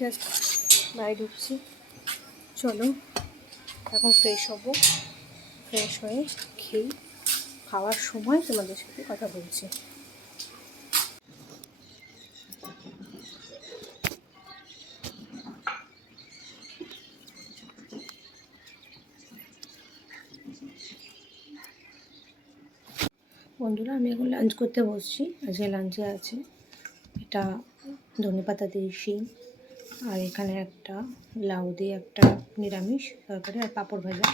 Just বাড়ি ঢুকছি। চলো এখন ফ্রেশ হবো, ফ্রেশ হয়ে খেয়ে খাওয়ার সময় তোমাদের সাথে কথা বলছি। বন্ধুরা, আমি এখন লাঞ্চ করতে বসছি। আজকে লাঞ্চে আছে এটা ধনেপাতা দিয়ে শিম, আর এখানে একটা লাউ দিয়ে একটা নিরামিষ তরকারি, আর পাঁপড় ভাজা।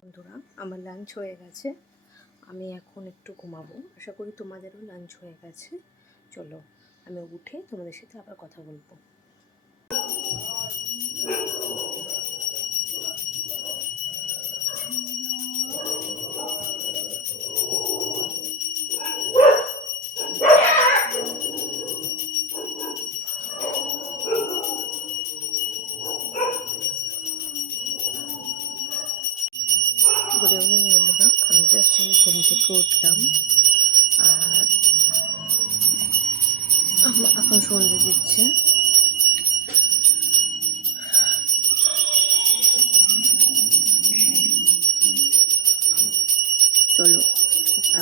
বন্ধুরা, আমার লাঞ্চ হয়ে গেছে, আমি এখন একটু ঘুমাবো। আশা করি তোমাদেরও লাঞ্চ হয়ে গেছে। চলো আমি উঠে তোমাদের সাথে আবার কথা বলবো। গুড ইভিনিং বন্ধুরা, আমি জাস্ট ঘুম থেকে উঠলাম, আর এখন সন্ধ্যে দিচ্ছে। চলো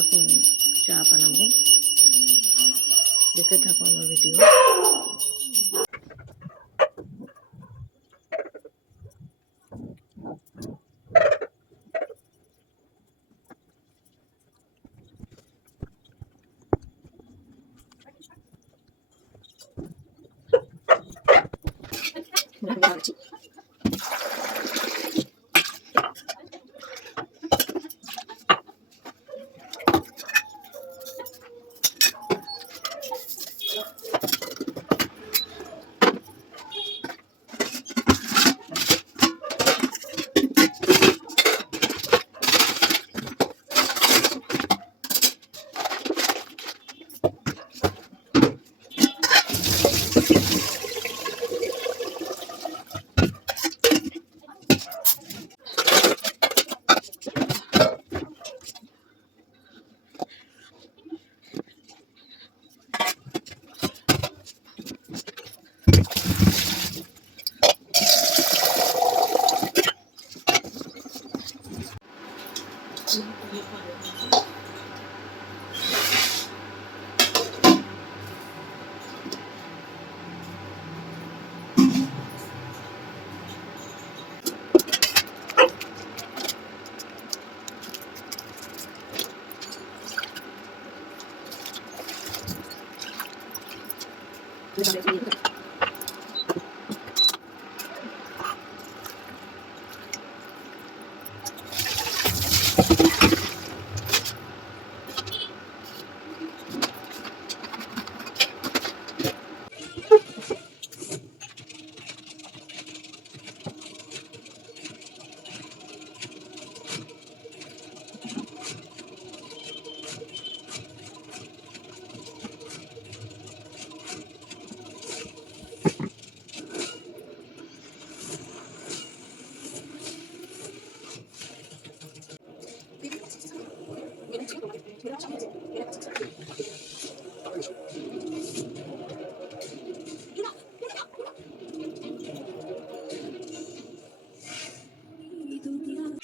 এখন চা বানাবো, দেখতে থাকো আমার ভিডিও।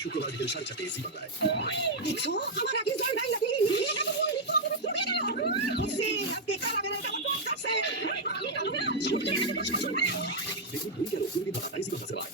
শুক্রবার বিকেল 4:30 জি বাংলায়। দেখছো আমার আগে জল নাই লাগি এত বলি তো আমি ধরে গেল ওসে আজকে কালা বেলা এটা তো কাছে আমি কালো বেলা শুনতে এত কষ্ট শুনবে দেখুন ভুল গেল তুমি বাংলায় জি বাংলায়।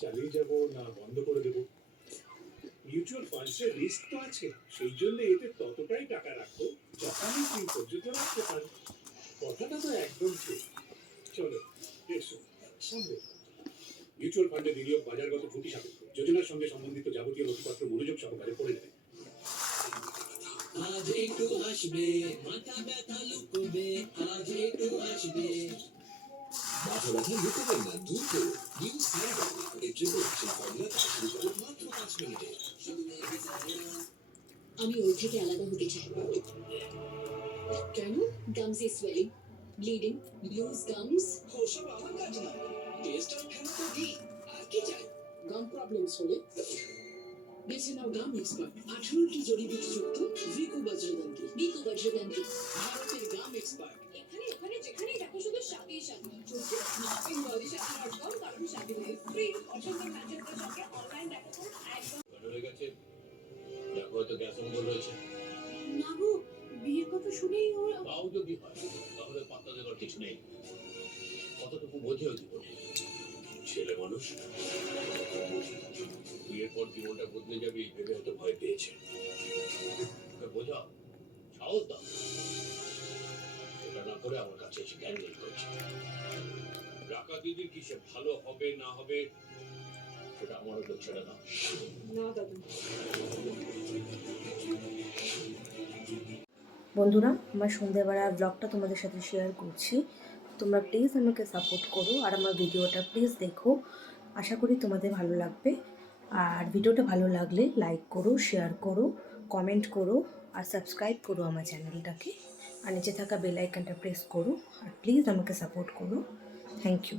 চালিয়ে যাব না বন্ধ করে দেব মিউচুয়াল ফান্ডসের রিস্ক তো আছে সেই জন্য এতে ততটাই টাকা রাখো যতখানি তুমি পর্যন্ত রাখতে পারো কথাটা তো একদম ঠিক চলো এসো সামনে মিউচুয়াল ফান্ডে বিনিয়োগ বাজারগত ঝুঁকি সাপেক্ষ যোজনার সঙ্গে সম্বন্ধিত যাবতীয় নথিপত্র মনোযোগ সহকারে পড়ে নেবে আজ একটু আসবে মাথা ব্যথা লুকোবে আজ একটু আসবে মাথা ব্যথা লুকোবে না দ্রুত নিউজ ফাইবার এই ট্রিপল অ্যাকশন ফর্মুলা শুরু করো মাত্র 5 মিনিটে আমি ওর থেকে আলাদা হতে চাই কেন gums swelling bleeding loose gums ওসব আমার কাজ না টেস্ট আর ফেরত তো দিই আর কি চাই গাম প্রবলেমস হলে বেছে নাও গাম এক্সপার্ট 18টি জড়িবুটি যুক্ত ভিকো বজ্রদন্তি ভারতের গাম এক্সপার্ট এখানে যেখানে দেখো শুধু স্বাদই স্বাদ চলছে shoppingbodyshop.com কারণ স্বাদই ফ্রি পছন্দের ম্যাচের সঙ্গে অনলাইন দেখা করুন একদম হয়ে গেছে দেখো হয়তো গ্যাস অম্বল রয়েছে না গো বিয়ের কথা শুনেই ওর তাও যদি হয় তাহলে পাত্তা দেওয়ার কিছু নেই কতটুকু বোঝেও জীবনে ছেলে মানুষ বিয়ের পর জীবনটা বদলে যাবে এই ভেবে হয়তো ভয় পেয়েছে ওকে বোঝাও সাহস দাও এটা না করে আমার কাছে এসে জ্ঞান নেই করছে রাকা দিদির কি সে ভালো হবে না হবে সেটা আমার উপর ছেড়ে দাও না দাদু বন্ধুরা, আমার সন্ধ্যেবেলার ব্লগটা তোমাদের সাথে শেয়ার করছি। তোমরা প্লিজ আমাকে সাপোর্ট করো আর আমার ভিডিওটা প্লিজ দেখো। আশা করি তোমাদের ভালো লাগবে। আর ভিডিওটা ভালো লাগলে লাইক করো, শেয়ার করো, কমেন্ট করো আর সাবস্ক্রাইব করো আমার চ্যানেলটাকে। আর নিচে থাকা বেল আইকনটা প্রেস করো আর প্লিজ আমাকে সাপোর্ট করো। Thank you.